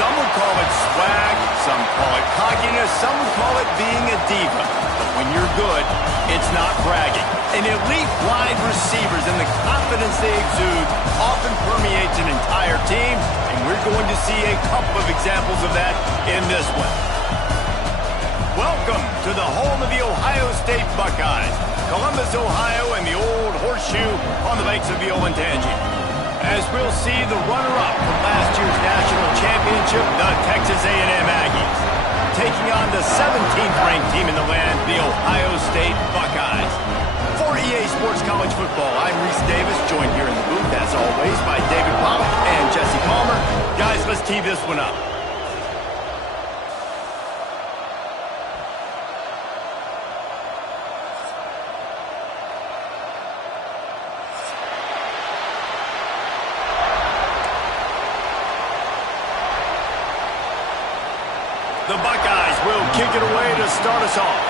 Some would call it swag, some call it cockiness, some would call it being a diva. But when you're good, it's not bragging. An elite wide receivers and the confidence they exude often permeates an entire team, and we're going to see a couple of examples of that in this one. Welcome to the home of the Ohio State Buckeyes, Columbus, Ohio, and the old horseshoe on the banks of the Olentangy. As we'll see the runner-up from last year's national championship, the Texas A&M Aggies, taking on the 17th-ranked team in the land, the Ohio State Buckeyes. For EA Sports College Football, I'm Reese Davis, joined here in the booth, as always, by David Pollock and Jesse Palmer. Guys, let's tee this one up. The Buckeyes will kick it away to start us off.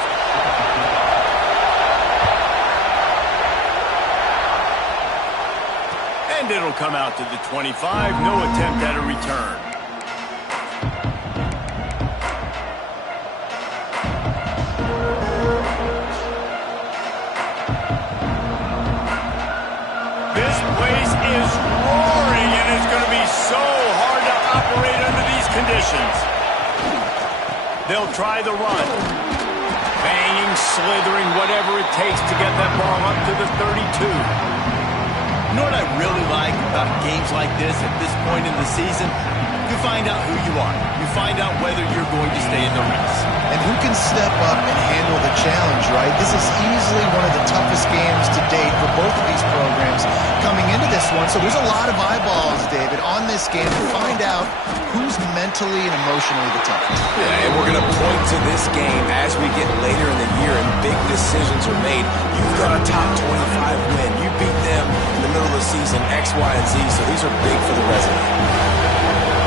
And it'll come out to the 25. No attempt at a return. This place is roaring, and it's going to be so hard to operate under these conditions. They'll try the run. Banging, slithering, whatever it takes to get that ball up to the 32. You know what I really like about games like this at this point in the season? You find out who you are. You find out whether you're going to stay in the race. And who can step up and handle the challenge, right? This is easily one of the toughest games to date for both of these programs coming into this one. So there's a lot of eyeballs, David, on this game to find out who's mentally and emotionally the toughest. Yeah, and we're going to point to this game as we get later in the year and big decisions are made. You've got a top 25 win. You beat them in the middle of the season, X, Y, and Z, so these are big for the resume.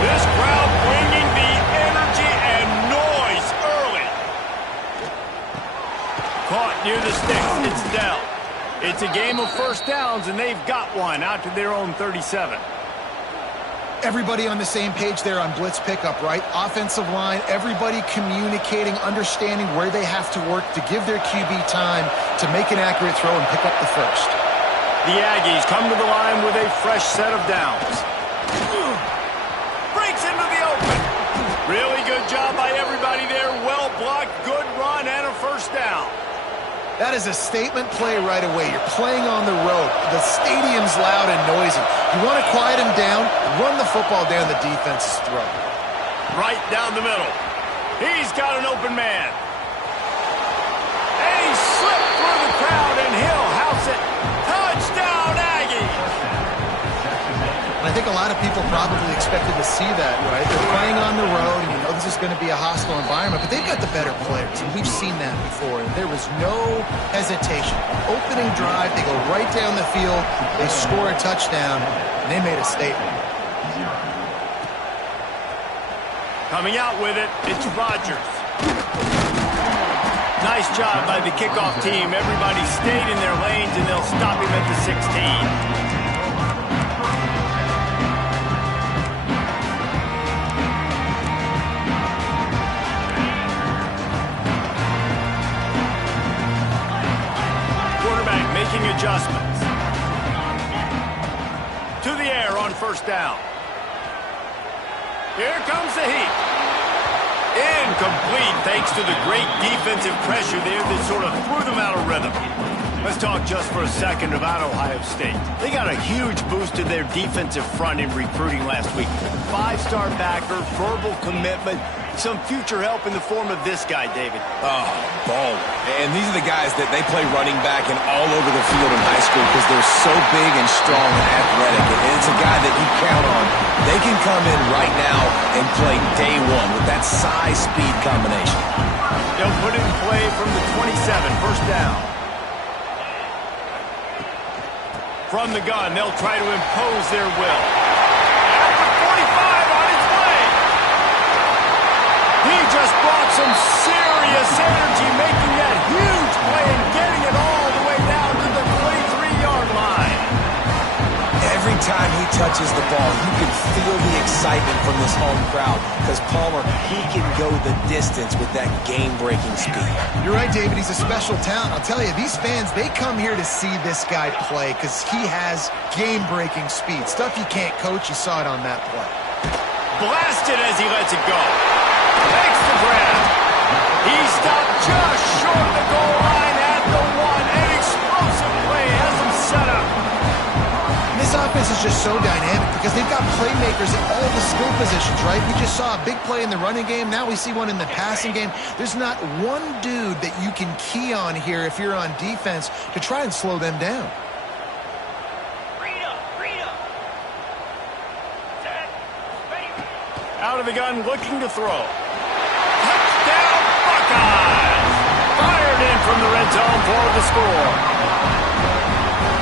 This crowd bringing the energy and noise early. Caught near the sticks. It's Dell. It's a game of first downs, and they've got one out to their own 37. Everybody on the same page there on blitz pickup, right? Offensive line, everybody communicating, understanding where they have to work to give their QB time to make an accurate throw and pick up the first. The Aggies come to the line with a fresh set of downs. Breaks into the open. Really good job by everybody there. Well blocked, good run, and a first down. That is a statement play right away. You're playing on the road. The stadium's loud and noisy. You want to quiet him down, run the football down the defense's throat. Right down the middle. He's got an open man. And he slipped through the crowd, and he'll house it. Touchdown, Aggies! And I think a lot of people probably expected to see that, right? They're playing on the road, and you know this is going to be a hostile environment, but they've got the better players, and we've seen that before. And there was no hesitation. Opening drive, they go right down the field, they score a touchdown, and they made a statement. Coming out with it, it's Rodgers. Nice job by the kickoff team. Everybody stayed in their lanes, and they'll stop him at the 16. Making adjustments. To the air on first down. Here comes the heat. Incomplete thanks to the great defensive pressure there that sort of threw them out of rhythm. Let's talk just for a second about Ohio State. They got a huge boost to their defensive front in recruiting last week. 5-star backer, verbal commitment, some future help in the form of this guy, David. Oh, baller. And these are the guys that they play running back and all over the field in high school because they're so big and strong and athletic. And it's a guy that you count on. They can come in right now and play day one with that size-speed combination. They'll put it in play from the 27, first down. From the gun, they'll try to impose their will. At the 45 on its way. He just brought some serious energy, making that huge play and getting it all the way down to the 23-yard line. Every time he touches the ball, you can feel the excitement from this home crowd because Palmer, he can go the distance with that game-breaking speed. You're right, David. He's a special talent. I'll tell you, these fans, they come here to see this guy play because he has game-breaking speed. Stuff you can't coach. You saw it on that play. Blasted as he lets it go. Takes the grab. He stopped just short of the goal line at the one. An explosive play has him set up. This offense is just so dynamic because they've got playmakers at all the skill positions, right? We just saw a big play in the running game. Now we see one in the passing game. There's not one dude that you can key on here if you're on defense to try and slow them down. Out of the gun, looking to throw. Touchdown, Buckeyes! Fired in from the red zone for the score.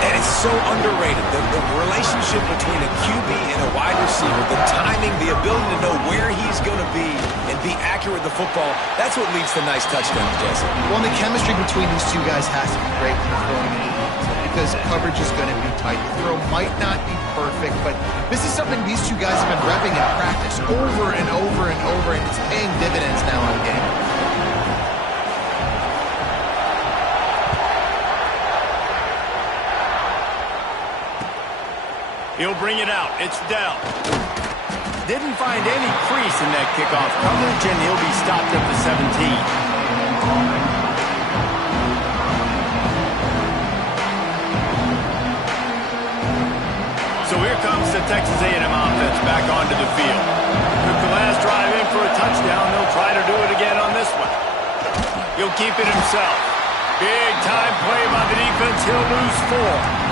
And it's so underrated. The relationship between a QB and a wide receiver, the timing, the ability to know where he's going to be and be accurate with the football, that's what leads to nice touchdowns, Jesse. Well, the chemistry between these two guys has to be great when you're throwing into the because coverage is going to be tight. The throw might not be perfect, but this is something these two guys have been repping in practice over and over and over, and it's paying dividends now in the game. He'll bring it out. It's down. Didn't find any crease in that kickoff coverage, and he'll be stopped at the 17. So here comes the Texas A&M offense back onto the field. Took the last drive in for a touchdown. They'll try to do it again on this one. He'll keep it himself. Big time play by the defense. He'll lose 4.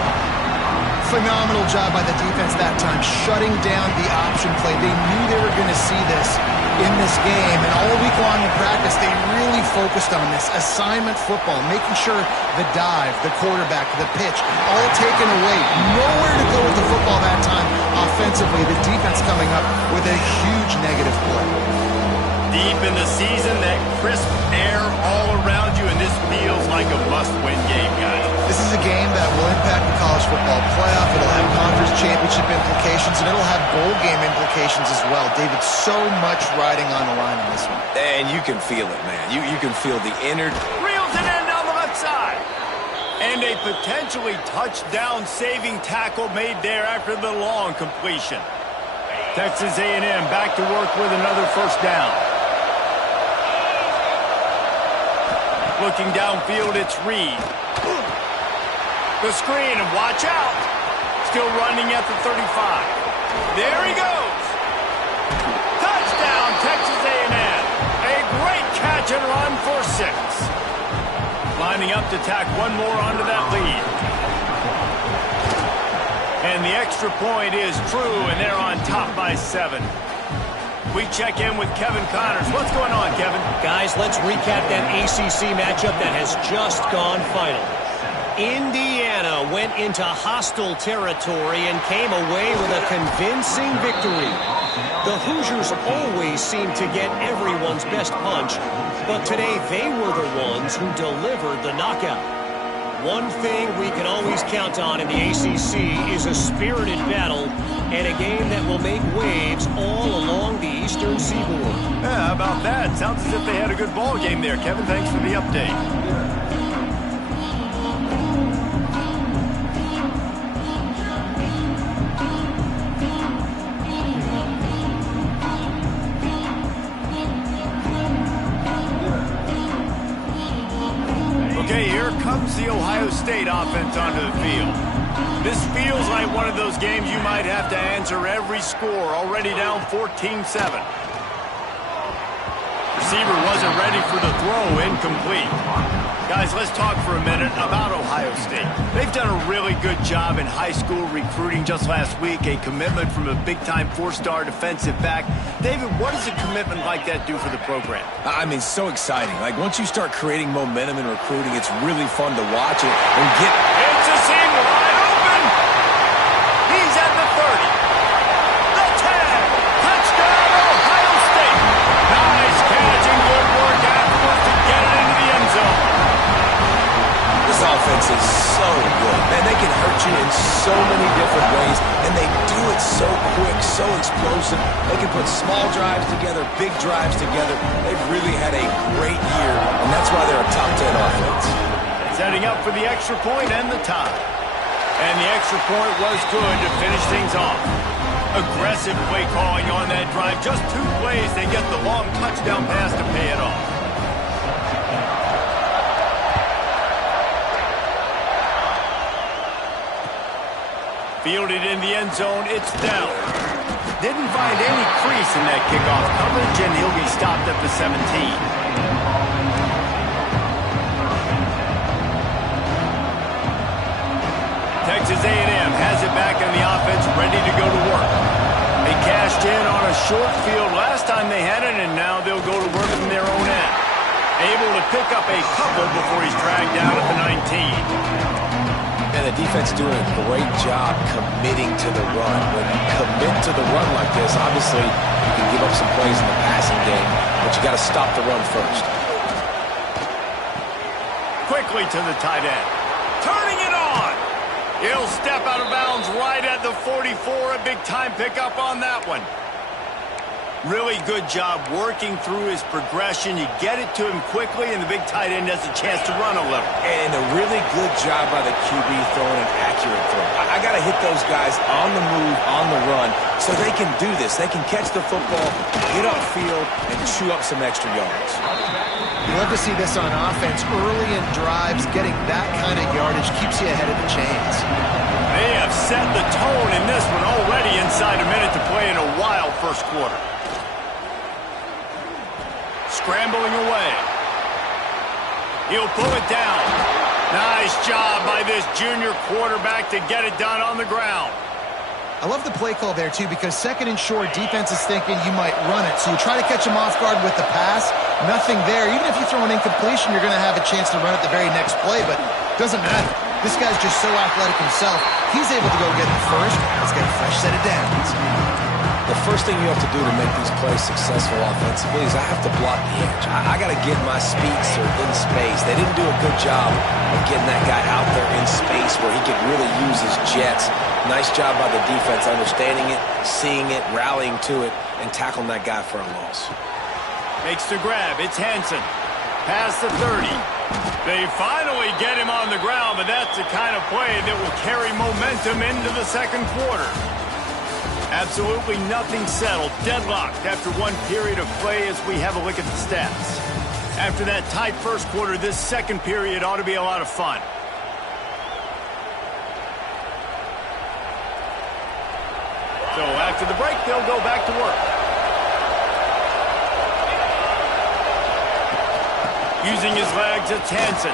Phenomenal job by the defense that time, shutting down the option play. They knew they were going to see this in this game, and all week long in practice, they really focused on this assignment football, making sure the dive, the quarterback, the pitch, all taken away. Nowhere to go with the football that time offensively. The defense coming up with a huge negative play. Deep in the season, that crisp air all around you, and this feels like a must-win game, guys. This is a game that will impact the college football playoff. It'll have conference championship implications, and it'll have bowl game implications as well. David, so much riding on the line in this one. And you can feel it, man. You can feel the inner... Reels it in down the left side. And a potentially touchdown-saving tackle made there after the long completion. Texas A&M back to work with another first down. Looking downfield, it's Reed. The screen, and watch out. Still running at the 35. There he goes. Touchdown, Texas A&M. A great catch and run for 6. Lining up to tack one more onto that lead. And the extra point is true, and they're on top by 7. We check in with Kevin Connors. What's going on, Kevin? Guys, let's recap that ACC matchup that has just gone final. Indiana went into hostile territory and came away with a convincing victory. The Hoosiers always seem to get everyone's best punch, but today they were the ones who delivered the knockout. One thing we can always count on in the ACC is a spirited battle and a game that will make waves all along the Eastern Seaboard. Yeah, how about that? Sounds as if they had a good ball game there, Kevin. Thanks for the update. Okay, here comes the Ohio State offense onto the field. This feels like one of those games you might have to answer every score. Already down 14-7. Receiver wasn't ready for the throw, incomplete. Guys, let's talk for a minute about Ohio State. They've done a really good job in high school recruiting. Just last week, a commitment from a big-time 4-star defensive back. David, what does a commitment like that do for the program? I mean, so exciting. Like, once you start creating momentum in recruiting, it's really fun to watch it and get... It's a seam wide open! He's at the 30. The 10. Touchdown, Ohio State! Nice catch and good work afterwards to get it into the end zone. This offense is so good. Man, they can hurt you progression in so many different ways, and they do it so quick, so explosive. They can put small drives together, big drives together. They've really had a great year, and that's why they're a top 10 offense. Setting up for the extra point and the tie. And the extra point was good to finish things off. Aggressive play calling on that drive. Just 2 plays, they get the long touchdown pass to pay it off. Fielded in the end zone, it's down. Didn't find any crease in that kickoff coverage, and he'll be stopped at the 17. Texas A&M has it back in the offense, ready to go to work. They cashed in on a short field last time they had it, and now they'll go to work from their own end. Able to pick up a couple before he's dragged down at the 19. And the defense doing a great job committing to the run. When you commit to the run like this, obviously you can give up some plays in the passing game, but you got to stop the run first. Quickly to the tight end. Turning it on. He'll step out of bounds right at the 44. A big time pickup on that one. Really good job working through his progression. You get it to him quickly, and the big tight end has a chance to run a little. And a really good job by the QB throwing an accurate throw. I got to hit those guys on the move, on the run, so they can do this. They can catch the football, get upfield, and chew up some extra yards. You love to see this on offense. Early in drives, getting that kind of yardage keeps you ahead of the chains. They have set the tone in this one already inside a minute to play in a wild first quarter. Scrambling away. He'll pull it down. Nice job by this junior quarterback to get it done on the ground. I love the play call there, too, because second and short, defense is thinking you might run it. So you try to catch him off guard with the pass. Nothing there. Even if you throw an incompletion, you're going to have a chance to run it the very next play, but it doesn't matter. This guy's just so athletic himself. He's able to go get the first. Let's get a fresh set of downs. The first thing you have to do to make these plays successful offensively is I have to block the edge. I got to get my speedster in space. They didn't do a good job of getting that guy out there in space where he could really use his jets. Nice job by the defense understanding it, seeing it, rallying to it, and tackling that guy for a loss. Makes the grab. It's Hansen. Past the 30. They finally get him on the ground, but that's the kind of play that will carry momentum into the second quarter. Absolutely nothing settled. Deadlocked after one period of play as we have a look at the stats. After that tight first quarter, this second period ought to be a lot of fun. So after the break, they'll go back to work. Using his legs, it's Hansen.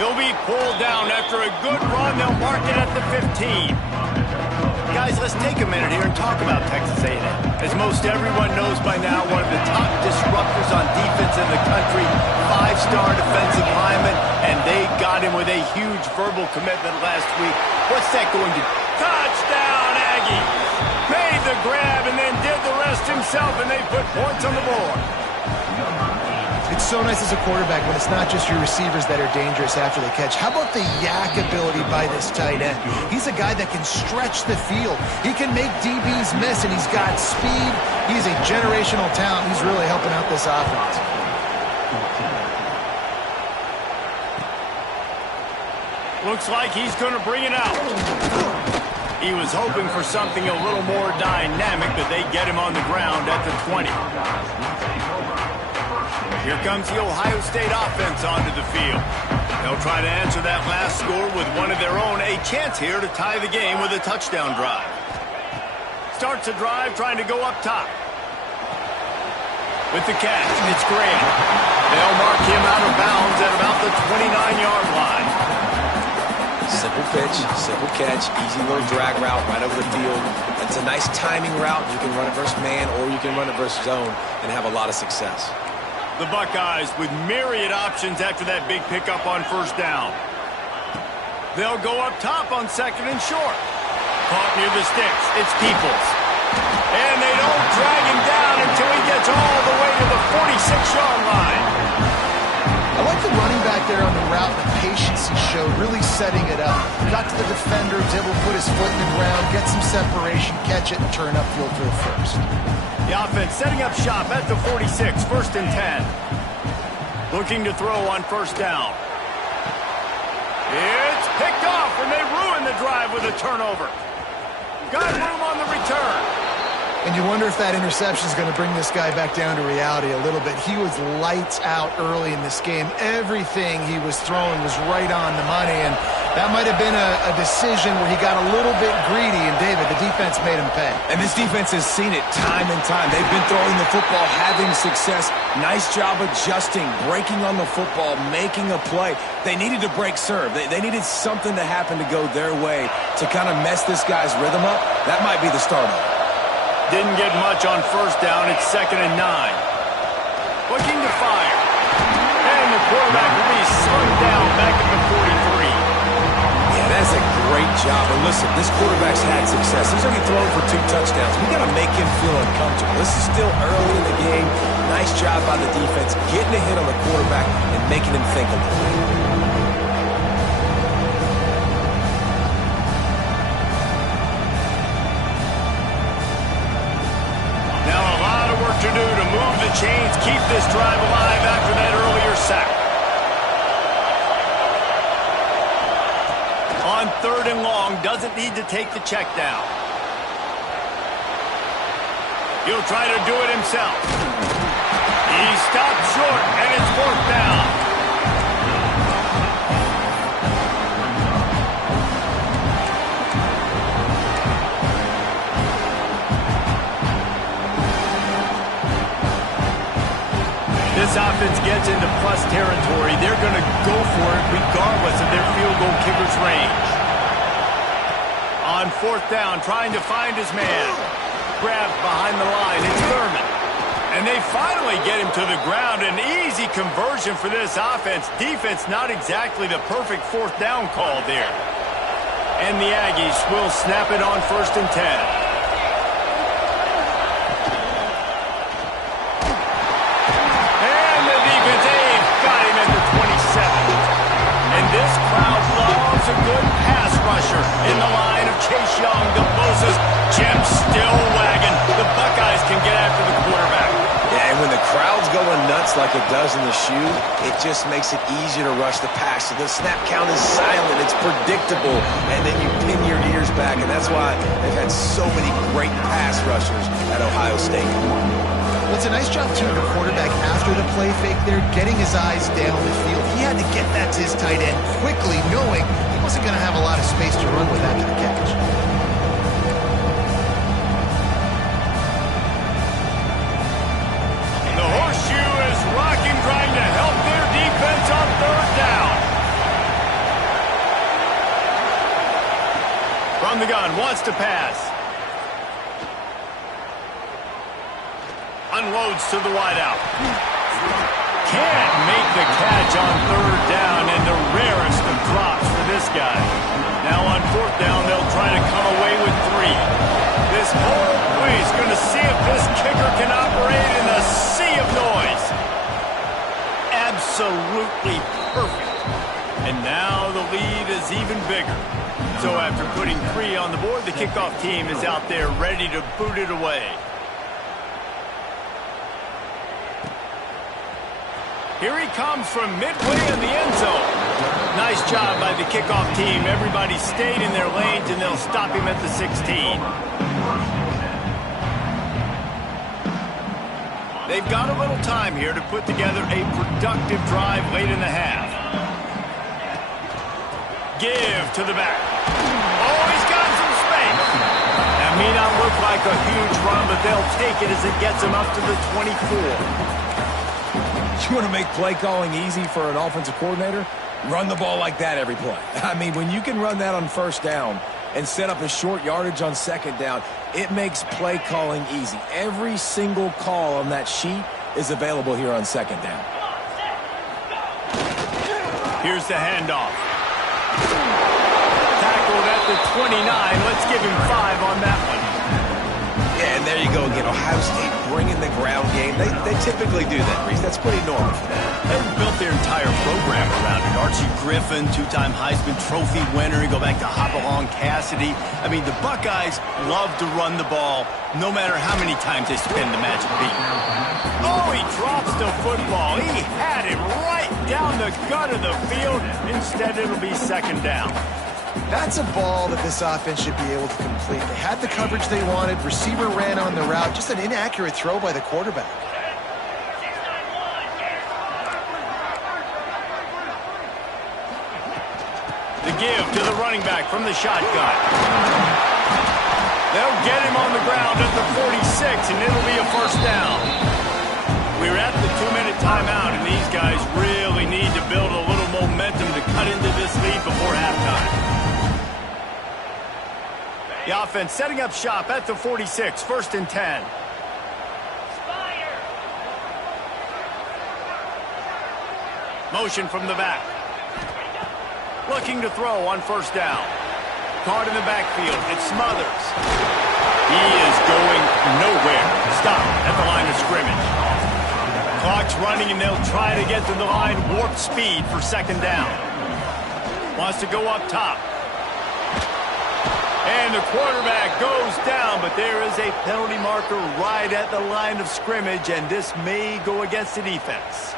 He'll be pulled down after a good run. They'll mark it at the 15. Guys, let's take a minute here and talk about Texas A&M. As most everyone knows by now, one of the top disruptors on defense in the country, 5-star defensive lineman, and they got him with a huge verbal commitment last week. What's that going to do? Touchdown, Aggie! Made the grab and then did the rest himself, and they put points on the board. It's so nice as a quarterback when it's not just your receivers that are dangerous after the catch. How about the yak ability by this tight end? He's a guy that can stretch the field. He can make DBs miss, and he's got speed. He's a generational talent. He's really helping out this offense. Looks like he's going to bring it out. He was hoping for something a little more dynamic, but they get him on the ground at the 20. Here comes the Ohio State offense onto the field. They'll try to answer that last score with one of their own. A chance here to tie the game with a touchdown drive. Starts a drive trying to go up top. With the catch, it's Graham. They'll mark him out of bounds at about the 29-yard line. Simple pitch, simple catch, easy little drag route right over the field. It's a nice timing route. You can run it versus man or you can run it versus zone and have a lot of success. The Buckeyes with myriad options after that big pickup on first down. They'll go up top on second and short. Caught near the sticks. It's Peoples. And they don't drag him down until he gets all the way to the 46-yard line. I like the running back there on the route. The patience he showed really setting it up. Got to the defender, was able to put his foot in the ground, get some separation, catch it, and turn upfield for the first. The offense setting up shop at the 46, 1st and 10. Looking to throw on 1st down. It's picked off, and they ruin the drive with a turnover. Got room on the return. And you wonder if that interception is going to bring this guy back down to reality a little bit. He was lights out early in this game. Everything he was throwing was right on the money, and that might have been a decision where he got a little bit greedy, and David, the defense made him pay. And this defense has seen it time and time. They've been throwing the football, having success. Nice job adjusting, breaking on the football, making a play. They needed to break serve. They needed something to happen to go their way to kind of mess this guy's rhythm up. That might be the start of it. Didn't get much on 1st down. It's 2nd and 9. Looking to fire. And the quarterback will be slung down back at the 43. Yeah, that's a great job. And listen, this quarterback's had success. He's already thrown for 2 touchdowns. We got to make him feel uncomfortable. This is still early in the game. Nice job by the defense, getting a hit on the quarterback and making him think a little bit. To do to move the chains, keep this drive alive after that earlier sack. On 3rd and long, doesn't need to take the check down. He'll try to do it himself. He stopped short, and it's 4th down. This offense gets into plus territory. They're going to go for it regardless of their field goal kicker's range. On 4th down, trying to find his man. Grabbed behind the line. It's Thurman. And they finally get him to the ground. An easy conversion for this offense. Defense not exactly the perfect 4th down call there. And the Aggies will snap it on 1st and 10. This crowd loves a good pass rusher in the line of Chase Young, DeBosa's Jim still wagging. The Buckeyes can get after the quarterback. Yeah, and when the crowd's going nuts like it does in the shoe, it just makes it easier to rush the pass. So the snap count is silent. It's predictable. And then you pin your ears back, and that's why they've had so many great pass rushers at Ohio State. Well, it's a nice job, too, the quarterback after the play fake there, getting his eyes down the field. He had to get that to his tight end quickly, knowing he wasn't going to have a lot of space to run with after the catch. The horseshoe is rocking, trying to help their defense on 3rd down. From the gun, wants to pass. Unloads to the wideout. Can't make the catch on 3rd down, and the rarest of drops for this guy. Now on 4th down, they'll try to come away with 3. This whole place going to see if this kicker can operate in the sea of noise. Absolutely perfect. And now the lead is even bigger. So after putting 3 on the board, the kickoff team is out there ready to boot it away. Here he comes from midway in the end zone. Nice job by the kickoff team. Everybody stayed in their lanes, and they'll stop him at the 16. They've got a little time here to put together a productive drive late in the half. Give to the back. Oh, he's got some space. That may not look like a huge run, but they'll take it as it gets them up to the 24. You want to make play calling easy for an offensive coordinator? Run the ball like that every play. I mean, when you can run that on 1st down and set up a short yardage on 2nd down, it makes play calling easy. Every single call on that sheet is available here on 2nd down. Here's the handoff. Tackled at the 29. Let's give him 5 on that one. Yeah, and And there you go again. Ohio State bringing the ground game. They typically do that, Reese. That's pretty normal for them. They've built their entire program around it. Archie Griffin, two-time Heisman Trophy winner. You go back to Hopalong Cassidy. I mean, the Buckeyes love to run the ball no matter how many times they spin the magic beat. Oh, he drops the football. He had it right down the gut of the field. Instead, it'll be second down. That's a ball that this offense should be able to complete. They had the coverage they wanted. Receiver ran on the route. Just an inaccurate throw by the quarterback. The give to the running back from the shotgun. They'll get him on the ground at the 46, and it'll be a first down. We're at the 2-minute timeout, and these guys really need to build a little momentum to cut into this lead before halftime. The offense setting up shop at the 46, 1st and 10. Motion from the back. Looking to throw on 1st down. Caught in the backfield. It's Smothers. He is going nowhere. Stop at the line of scrimmage. Clock's running, and they'll try to get to the line. Warp speed for 2nd down. Wants to go up top. And the quarterback goes down, but there is a penalty marker right at the line of scrimmage, and this may go against the defense.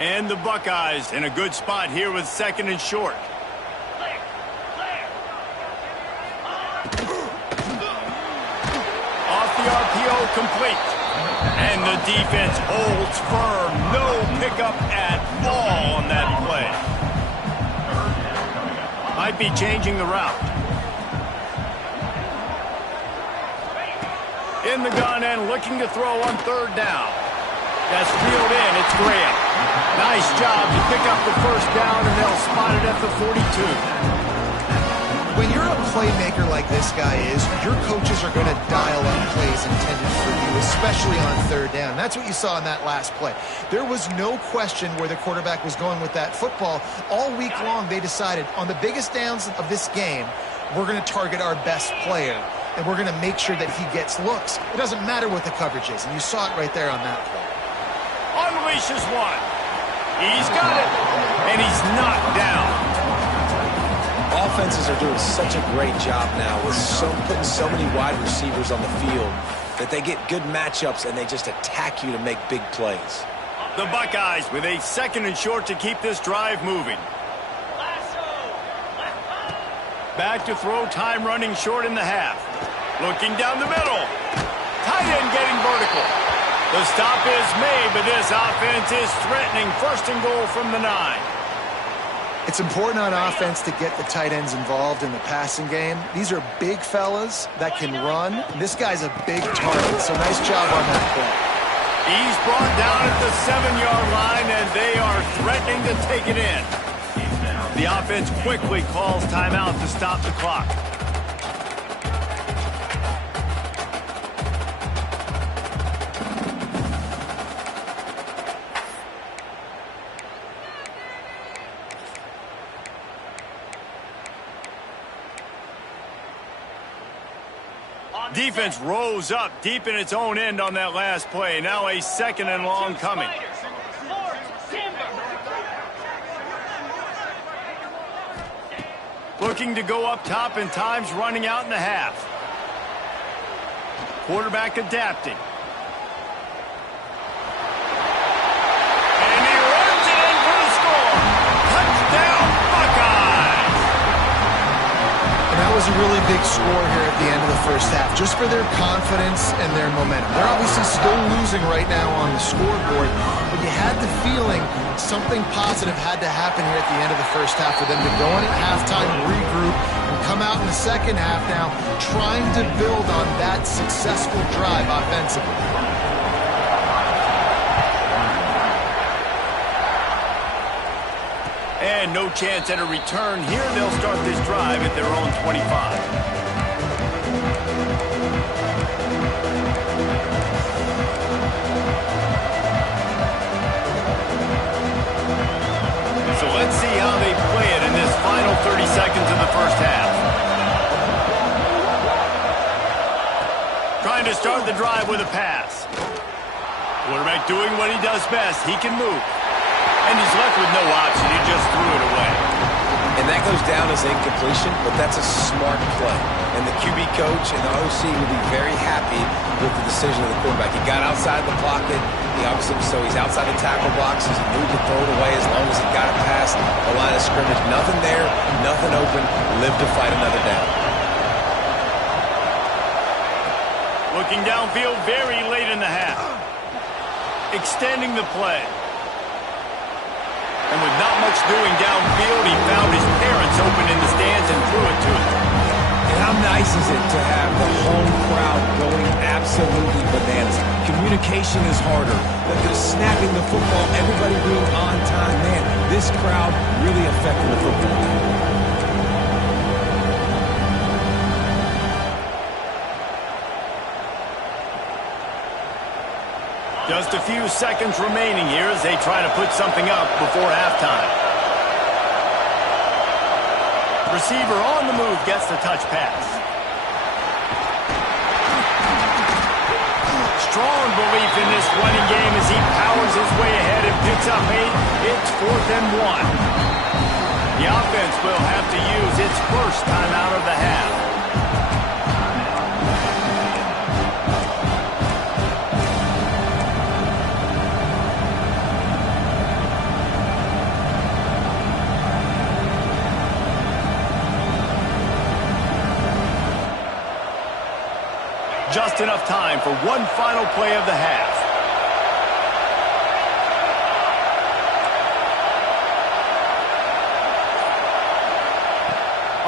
And the Buckeyes in a good spot here with 2nd and short. Off the RPO, complete. And the defense holds firm. No pickup at all on that play. Might be changing the route. In the gun and looking to throw on 3rd down. That's reeled in. It's Graham. Nice job to pick up the 1st down, and they'll spot it at the 42. When you're a playmaker like this guy is, your coaches are going to dial up plays intended for you, especially on 3rd down. That's what you saw in that last play. There was no question where the quarterback was going with that football. All week long, they decided on the biggest downs of this game, we're going to target our best player, and we're going to make sure that he gets looks. It doesn't matter what the coverage is, and you saw it right there on that play. Unleashes one. He's got it, and he's knocked down. Offenses are doing such a great job now with putting so many wide receivers on the field that they get good matchups and they just attack you to make big plays. The Buckeyes with a 2nd and short to keep this drive moving. Back to throw, time running short in the half. Looking down the middle. Tight end getting vertical. The stop is made, but this offense is threatening 1st and goal from the 9. It's important on offense to get the tight ends involved in the passing game. These are big fellas that can run. This guy's a big target, so nice job on that play. He's brought down at the 7-yard line, and they are threatening to take it in. The offense quickly calls timeout to stop the clock. Defense rose up deep in its own end on that last play. Now a 2nd and long coming. Looking to go up top, and time's running out in the half. Quarterback adapting. And he runs it in for the score. Touchdown, Buckeyes! And that was a really big score here at the end of the 1st half, just for their confidence and their momentum. They're obviously still losing right now on the scoreboard, but you had the feeling something positive had to happen here at the end of the 1st half for them to go in at halftime, regroup, and come out in the 2nd half now trying to build on that successful drive offensively. And no chance at a return here. They'll start this drive at their own 25. to start the drive with a pass. Quarterback doing what he does best. He can move. And he's left with no option. He just threw it away. And that goes down as incompletion, but that's a smart play. And the QB coach and the OC will be very happy with the decision of the quarterback. He got outside the pocket. He's outside the tackle box. He's moved to throw it away as long as he got it past the line of scrimmage. Nothing there, nothing open. Live to fight another down. Looking downfield very late in the half. Extending the play. And with not much doing downfield, he found his parents open in the stands and threw it to him. And how nice is it to have the home crowd going absolutely bananas? Communication is harder. But they're snapping the football, everybody being on time. Man, this crowd really affecting the football. Just a few seconds remaining here as they try to put something up before halftime. Receiver on the move gets the touch pass. Strong belief in this running game as he powers his way ahead and picks up 8. It's 4th and 1. The offense will have to use its first time out of the half. Just enough time for one final play of the half.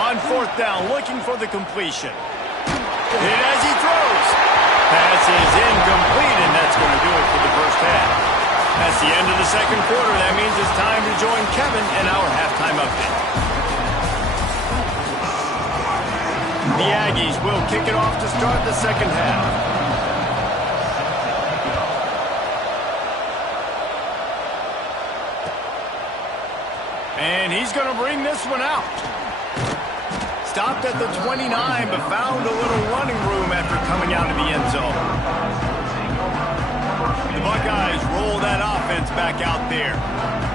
On 4th down, looking for the completion. Hit as he throws. Pass is incomplete, and that's going to do it for the first half. That's the end of the second quarter. That means it's time to join Kevin in our halftime update. The Aggies will kick it off to start the second half. And he's going to bring this one out. Stopped at the 29, but found a little running room after coming out of the end zone. The Buckeyes roll that offense back out there.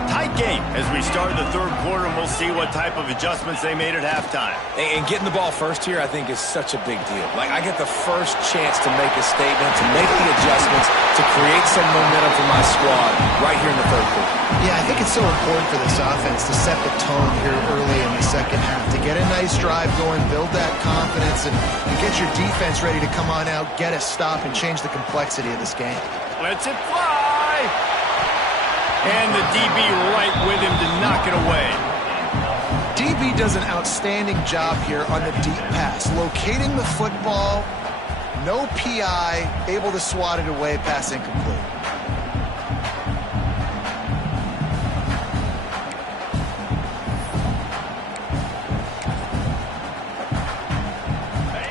Tight game as we start the third quarter, and we'll see what type of adjustments they made at halftime. And getting the ball first here, I think, is such a big deal. Like, I get the first chance to make a statement, to make the adjustments, to create some momentum for my squad right here in the third quarter. Yeah, I think it's so important for this offense to set the tone here early in the second half, to get a nice drive going, build that confidence, and get your defense ready to come on out, get a stop, and change the complexity of this game. Lets it fly! And the DB right with him to knock it away. DB does an outstanding job here on the deep pass, locating the football, no PI, able to swat it away, pass incomplete.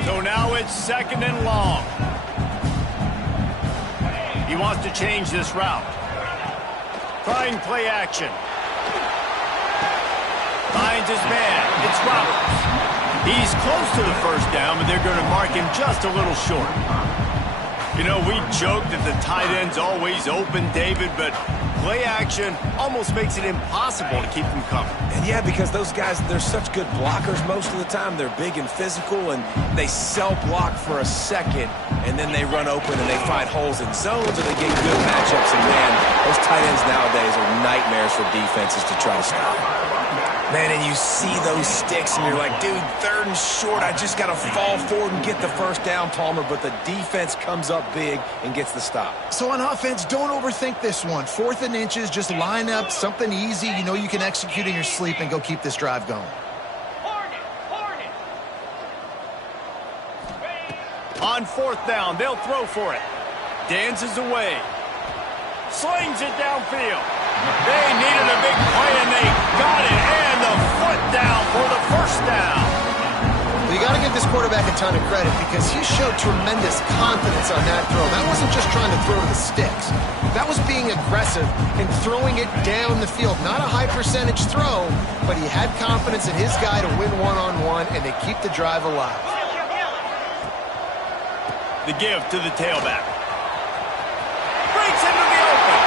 So now it's 2nd and long. He wants to change this route. Trying play action. Finds his man. It's Roberts. He's close to the first down, but they're going to mark him just a little short. You know, we joke that the tight end's always open, David, but play action almost makes it impossible to keep them coming. And yeah, because those guys, they're such good blockers most of the time. They're big and physical, and they self-block for a second, and then they run open and they find holes in zones, and they get good matchups. And man, those tight ends nowadays are nightmares for defenses to try to stop. Man, and you see those sticks, and you're like, dude, 3rd and short, I just got to fall forward and get the first down, Palmer, but the defense comes up big and gets the stop. So on offense, don't overthink this one. 4th and inches, just line up something easy you know you can execute in your sleep and go keep this drive going. On 4th down, they'll throw for it. Dances away. Slings it downfield. They needed a big play, and they got it. And the foot down for the first down. You got to give this quarterback a ton of credit because he showed tremendous confidence on that throw. That wasn't just trying to throw to the sticks. That was being aggressive and throwing it down the field. Not a high percentage throw, but he had confidence in his guy to win one-on-one and to keep the drive alive. The give to the tailback. Breaks into the open.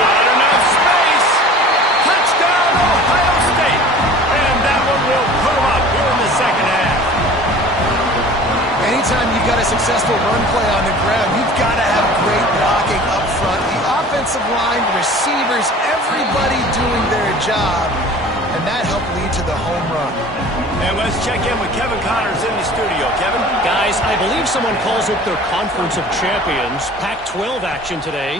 Not enough space. Touchdown, Ohio State. And that one will put them up here in the second half. Anytime you've got a successful run play on the ground, you've got to have great blocking up front. The offensive line, receivers, everybody doing their job. And that helped lead to the home run. And let's check in with Kevin Connors in the studio. Kevin? Guys, I believe someone calls it their Conference of Champions. Pac-12 action today.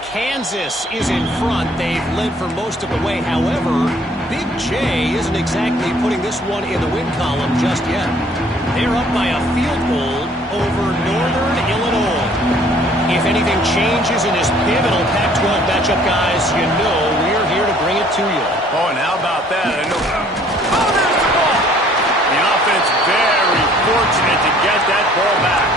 Kansas is in front. They've led for most of the way. However, Big J isn't exactly putting this one in the win column just yet. They're up by a field goal over Northern Illinois. If anything changes in this pivotal Pac-12 matchup, guys, you know we're here to bring it to you. Oh, and how about that? I know. Oh, there's the ball! The offense very fortunate to get that ball back.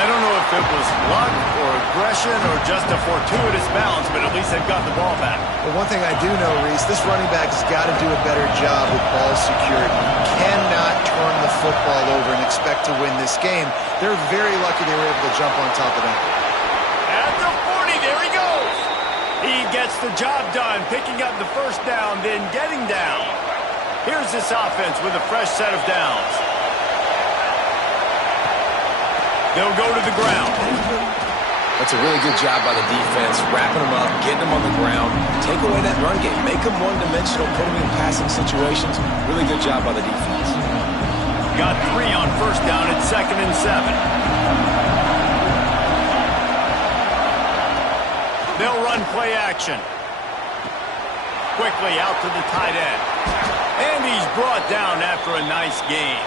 I don't know if it was luck or aggression or just a fortuitous bounce, but at least they've got the ball back. But one thing I do know, Reese, this running back has got to do a better job with ball security. You cannot turn the football over and expect to win this game. They're very lucky they were able to jump on top of that. At the 40, there he goes. He gets the job done, picking up the first down, then getting down. Here's this offense with a fresh set of downs. They'll go to the ground. That's a really good job by the defense, wrapping them up, getting them on the ground. Take away that run game. Make them one-dimensional, put them in passing situations. Really good job by the defense. Got 3 on first down at 2nd and 7. They'll run play action. Quickly out to the tight end. And he's brought down after a nice gain.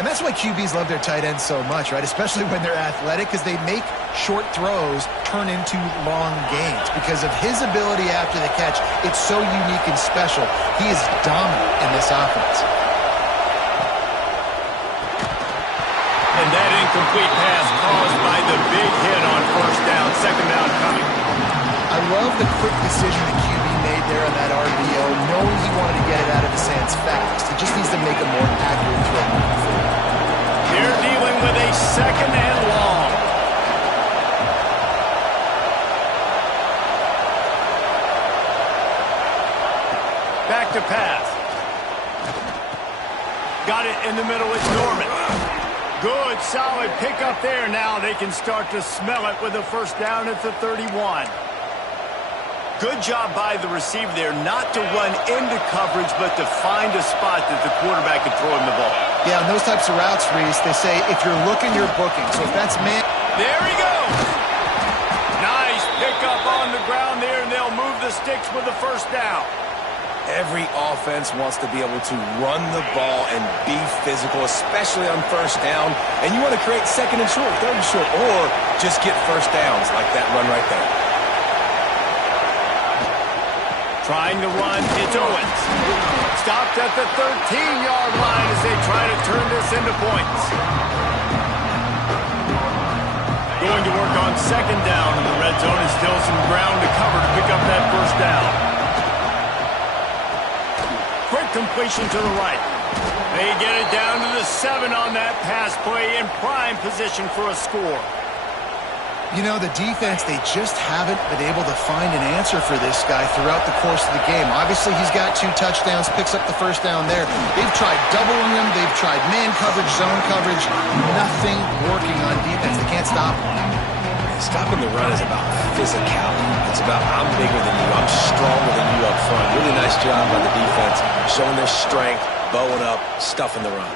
And that's why QBs love their tight ends so much, right? Especially when they're athletic, because they make short throws turn into long gains. Because of his ability after the catch, it's so unique and special. He is dominant in this offense. And that incomplete pass caused by the big hit on first down. Second down coming. I love the quick decision the QB made there on that RPO, knowing he wanted to get it out of his hands fast. He just needs to make a more accurate throw moving forward. They're dealing with a second and long. Back to pass. Got it in the middle. It's Norman. Good, solid pickup there. Now they can start to smell it with a first down at the 31. Good job by the receiver there, not to run into coverage, but to find a spot that the quarterback can throw him the ball. Yeah, on those types of routes, Reese, they say if you're looking, you're booking. So if that's man... There he goes. Nice pickup on the ground there, and they'll move the sticks with the first down. Every offense wants to be able to run the ball and be physical, especially on first down. And you want to create second and short, third and short, or just get first downs like that run right there. Trying to run, it's Owens. Stopped at the 13-yard line as they try to turn this into points. Going to work on second down in the red zone, and still some ground to cover to pick up that first down. Quick completion to the right. They get it down to the 7 on that pass play, in prime position for a score. You know, the defense, they just haven't been able to find an answer for this guy throughout the course of the game. Obviously, he's got 2 touchdowns, picks up the first down there. They've tried doubling him. They've tried man coverage, zone coverage. Nothing working on defense. They can't stop him. Stopping the run is about physicality. It's about I'm bigger than you, I'm stronger than you up front. Really nice job by the defense, showing their strength, bowing up, stuffing the run.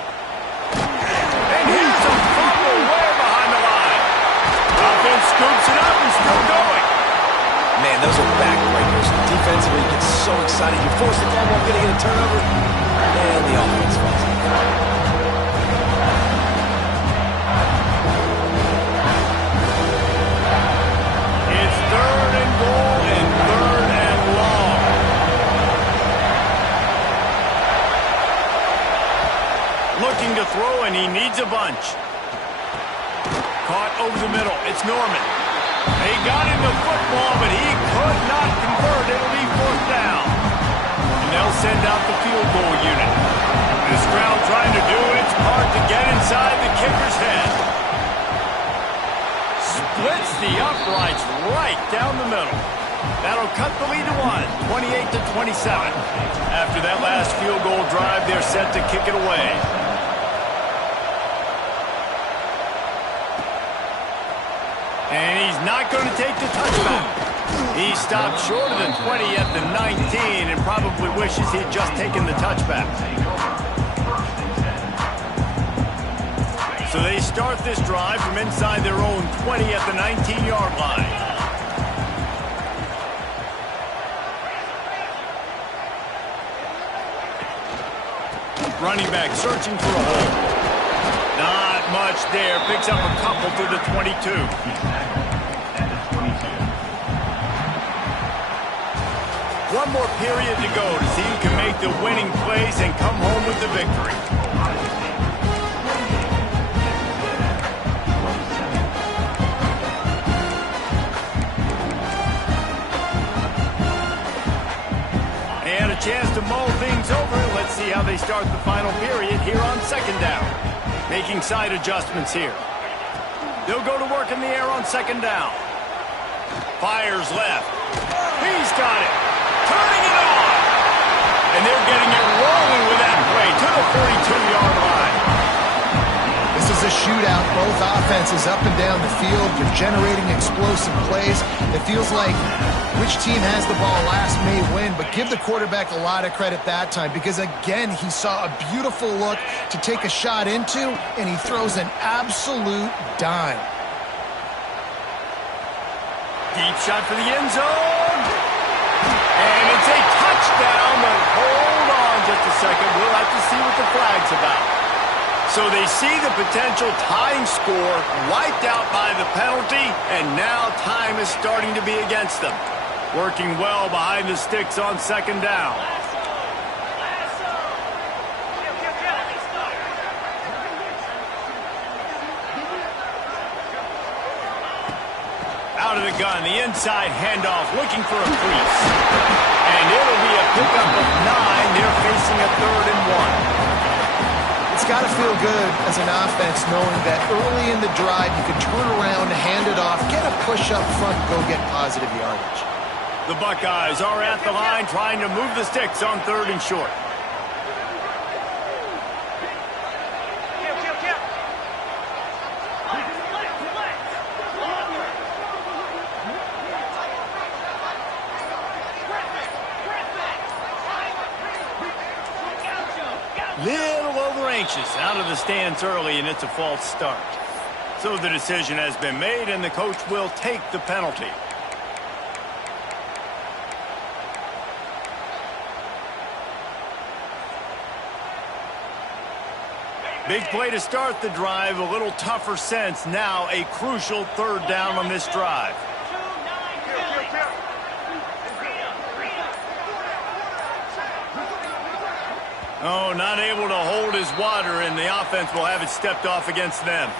And here's a fumble way behind the line. Offense scoops it up and still going. Man, those are backbreakers. Defensively, you get so excited. You force the fumble, going to get a turnover, and the offense falls out. It's 3rd and goal and 3rd and long. Looking to throw, and he needs a bunch. Caught over the middle. It's Norman. They got him the football, but he could not convert. It'll be 4th down. And they'll send out the field goal unit. This crowd trying to do its part to get inside the kicker's head. splits the uprights right down the middle. That'll cut the lead to 28-27. After that last field goal drive, they're set to kick it away. And he's not going to take the touchback. He stopped short of the 20 at the 19 and probably wishes he'd just taken the touchback. So they start this drive from inside their own 20 at the 19-yard line. Running back searching for a hole. Not much there. Picks up a couple to the 22. One more period to go to see who can make the winning plays and come home with the victory. And a chance to mull things over. Let's see how they start the final period here on second down. Making side adjustments here. They'll go to work in the air on second down. Fires left. He's got it. Turning it on. And they're getting it rolling with that play to the 42-yard line. This is a shootout. Both offenses up and down the field. They're generating explosive plays. It feels like which team has the ball last may win, but give the quarterback a lot of credit that time because, again, he saw a beautiful look to take a shot into, and he throws an absolute dime. Deep shot for the end zone. And it's a touchdown, but hold on just a second. We'll have to see what the flag's about. So they see the potential tying score wiped out by the penalty, and now time is starting to be against them. Working well behind the sticks on second down. Out of the gun, the inside handoff, looking for a crease. And it'll be a pickup of 9. They're facing a 3rd and 1. It's got to feel good as an offense knowing that early in the drive you can turn around, hand it off, get a push up front, go get positive yardage. The Buckeyes are at the line trying to move the sticks on 3rd and short. Little over anxious out of the stance early, and it's a false start. So the decision has been made, and the coach will take the penalty. Big play to start the drive, a little tougher sense. Now a crucial 3rd down on this drive. Oh, not able to hold his water, and the offense will have it stepped off against them.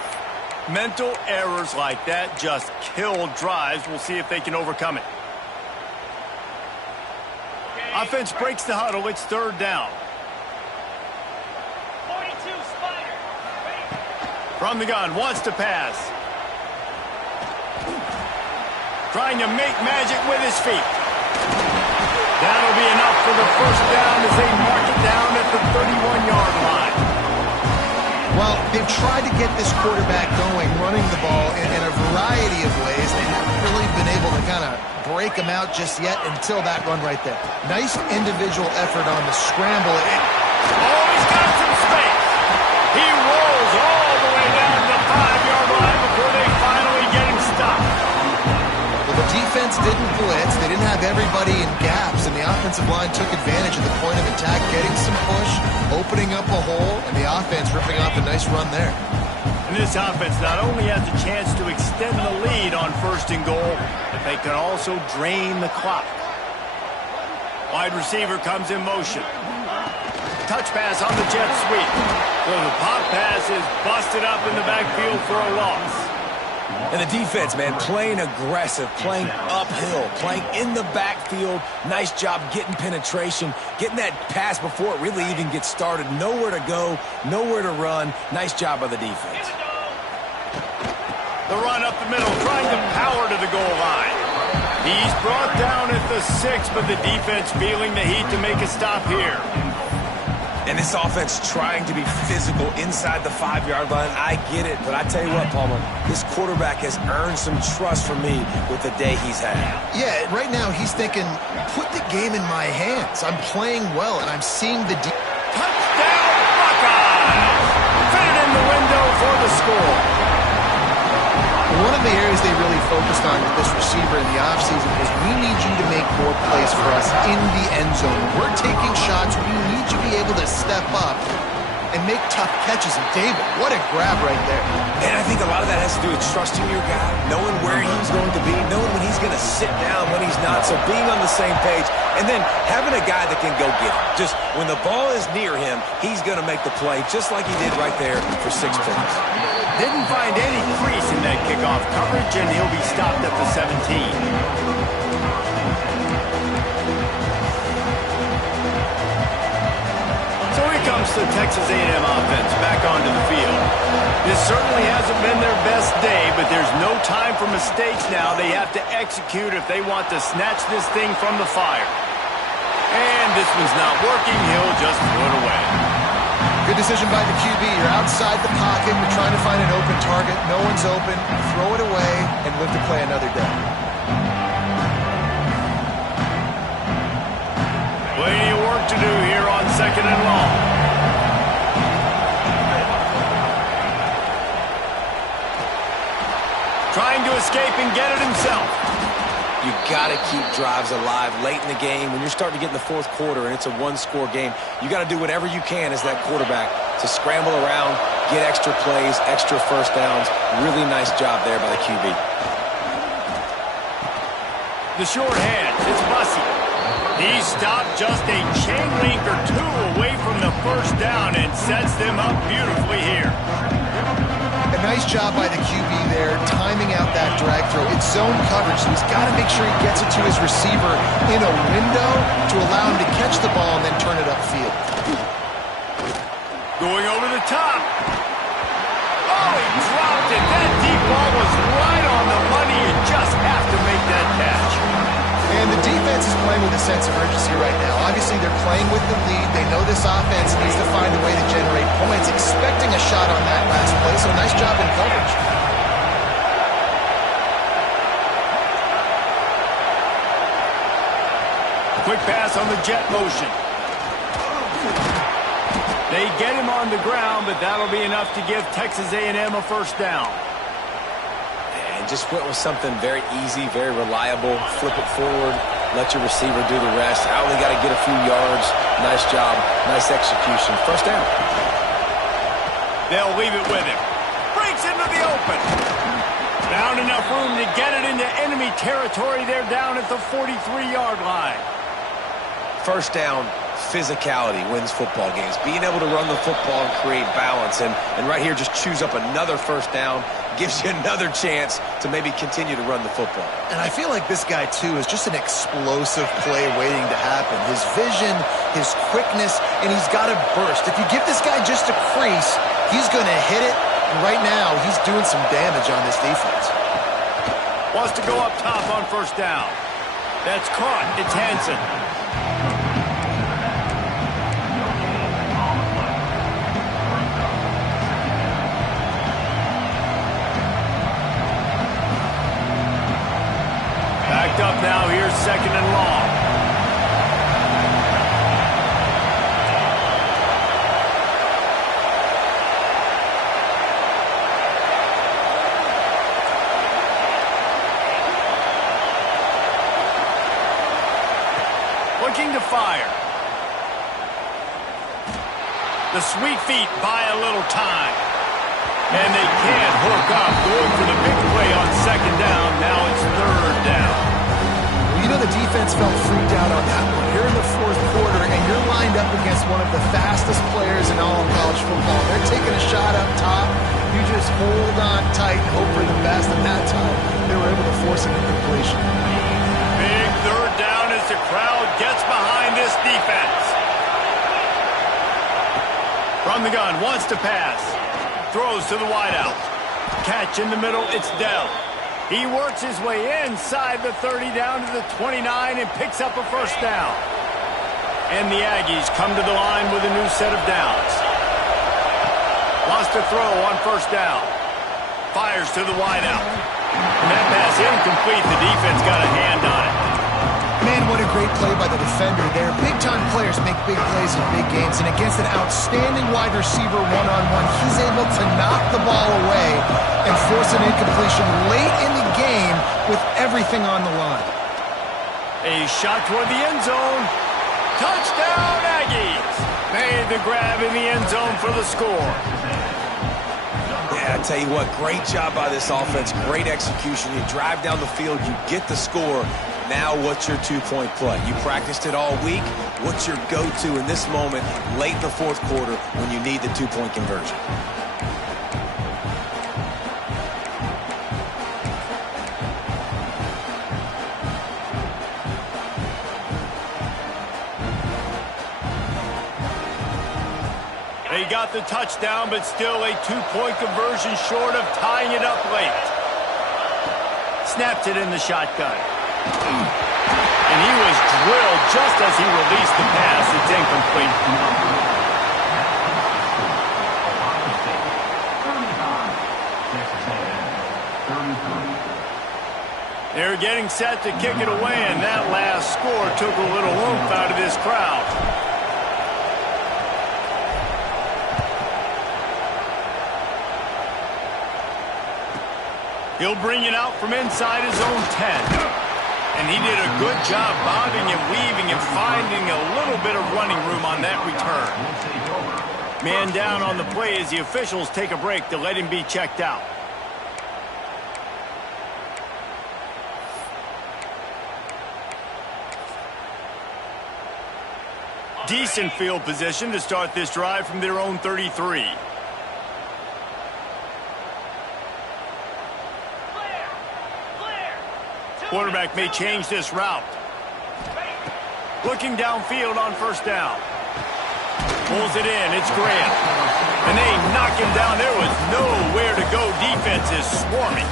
Mental errors like that just kill drives. We'll see if they can overcome it. Offense breaks the huddle. It's 3rd down. From the gun, wants to pass. Trying to make magic with his feet. That'll be enough for the 1st down as they mark it down at the 31-yard line. Well, they've tried to get this quarterback going, running the ball in a variety of ways. They haven't really been able to kind of break him out just yet until that run right there. Nice individual effort on the scramble. Oh, he's got some space. He rolls all the way down to the 5-yard line before they finally get him stopped. Well, the defense didn't blitz. They didn't have everybody in gaps, and the offensive line took advantage of the point of attack, getting some push, opening up a hole, and the offense ripping off a nice run there. And this offense not only has a chance to extend the lead on 1st and goal, but they can also drain the clock. Wide receiver comes in motion. Touch pass on the jet sweep. So the pop pass is busted up in the backfield for a loss. And the defense, man, playing aggressive, playing uphill, playing in the backfield. Nice job getting penetration, getting that pass before it really even gets started. Nowhere to go, nowhere to run. Nice job by the defense. The run up the middle, trying to power to the goal line. He's brought down at the 6, but the defense feeling the heat to make a stop here. And this offense trying to be physical inside the 5-yard line. I get it, but I tell you what, Palmer, this quarterback has earned some trust from me with the day he's had. Yeah, right now he's thinking, put the game in my hands. I'm playing well, and I'm seeing the touchdown Buckeyes! Fit it in the window for the score. One of the areas they really focused on with this receiver in the offseason was we need you to make more plays for us in the end zone. We're taking shots. We need you to be able to step up and make tough catches. And David, what a grab right there. And I think a lot of that has to do with trusting your guy, knowing where he's going to be, knowing when he's going to sit down, when he's not. So being on the same page, and then having a guy that can go get it. Just when the ball is near him, he's going to make the play, just like he did right there for 6 points. Didn't find any crease in that kickoff coverage, and he'll be stopped at the 17. So here comes the Texas A&M offense back onto the field. This certainly hasn't been their best day, but there's no time for mistakes now. They have to execute if they want to snatch this thing from the fire. And this one's not working. He'll just throw it away. Good decision by the QB. You're outside the pocket. You're trying to find an open target. No one's open. Throw it away and live to play another day. Plenty of work to do here on 2nd and long. Trying to escape and get it himself. You got to keep drives alive late in the game. When you're starting to get in the 4th quarter and it's a 1-score game, you got to do whatever you can as that quarterback to scramble around, get extra plays, extra first downs. Really nice job there by the QB. The short hands, it's Bussey. He stopped just a chain link or 2 away from the first down and sets them up beautifully here. A nice job by the QB there, timing out that drag throw. It's zone coverage, so he's got to make sure he gets it to his receiver in a window to allow him to catch the ball and then turn it upfield. Going over the top. Oh, he dropped it. That deep ball was right on the money. You just have to make that catch. And the defense is playing with a sense of urgency right now. Obviously, they're playing with the lead. They know this offense needs to find a way to generate points, expecting a shot on that last play. So nice job in coverage. Quick pass on the jet motion. They get him on the ground, but that'll be enough to give Texas A&M a first down. Just went with something very easy, very reliable. Flip it forward, let your receiver do the rest. I only got to get a few yards. Nice job, nice execution. First down. They'll leave it with him. Breaks into the open. Found enough room to get it into enemy territory. They're down at the 43-yard line. First down, physicality wins football games. Being able to run the football and create balance. And right here, just choose up another first down. Gives you another chance to maybe continue to run the football. And I feel like this guy, too, is just an explosive play waiting to happen. His vision, his quickness, and he's got to burst. If you give this guy just a crease, he's going to hit it. And right now, he's doing some damage on this defense. Wants to go up top on first down. That's caught. It's Hansen. Up now, here's 2nd and long. Looking to fire. The sweet feet buy a little time. And they can't hook up. Going for the big play on 2nd down. Now it's 3rd down. You know the defense felt freaked out on that one. You're in the 4th quarter, and you're lined up against one of the fastest players in all of college football. They're taking a shot up top. You just hold on tight and hope for the best. And that time, they were able to force an incompletion. Big 3rd down as the crowd gets behind this defense. From the gun, wants to pass. Throws to the wideout. Catch in the middle, it's Dell. He works his way inside the 30 down to the 29 and picks up a first down. And the Aggies come to the line with a new set of downs. Lost a throw on first down. Fires to the wideout. And that pass incomplete. The defense got a hand on it. Man, what a great play by the defender there. Big-time players make big plays in big games, and against an outstanding wide receiver one-on-one, he's able to knock the ball away and force an incompletion late in the game with everything on the line. A shot toward the end zone. Touchdown, Aggies! Made the grab in the end zone for the score. Yeah, I tell you what, great job by this offense. Great execution. You drive down the field, you get the score. Now what's your two-point play? You practiced it all week. What's your go-to in this moment late in the fourth quarter when you need the two-point conversion? They got the touchdown, but still a two-point conversion short of tying it up late. Snaps it in the shotgun. And he was drilled just as he released the pass. It's incomplete. They're getting set to kick it away, and that last score took a little oomph out of this crowd. He'll bring it out from inside his own 10. And he did a good job bobbing and weaving and finding a little bit of running room on that return. Man down on the play as the officials take a break to let him be checked out. Decent field position to start this drive from their own 33. Quarterback may change this route. Looking downfield on first down. Pulls it in. It's Grant. And they knock him down. There was nowhere to go. Defense is swarming.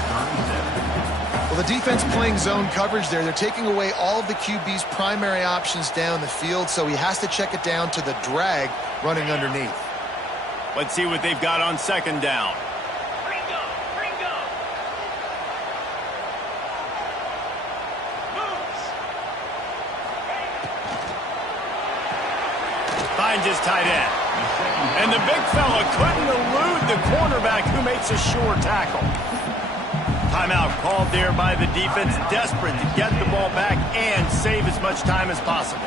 Well, the defense playing zone coverage there. They're taking away all of the QB's primary options down the field, so he has to check it down to the drag running underneath. Let's see what they've got on second down. Finds his tight end. And the big fella couldn't elude the cornerback who makes a sure tackle. Timeout called there by the defense, desperate to get the ball back and save as much time as possible.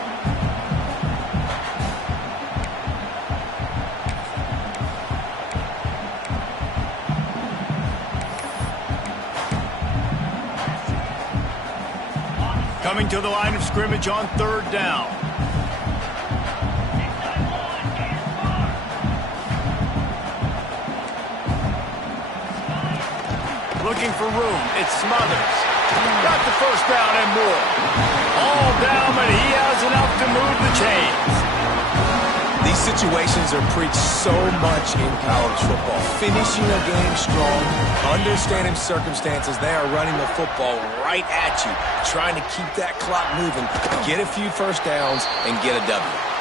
Coming to the line of scrimmage on third down. Looking for room. It's Smothers. Got the first down and more. All down, but he has enough to move the chains. These situations are preached so much in college football. Finishing a game strong, understanding circumstances. They are running the football right at you, trying to keep that clock moving, get a few first downs, and get a W.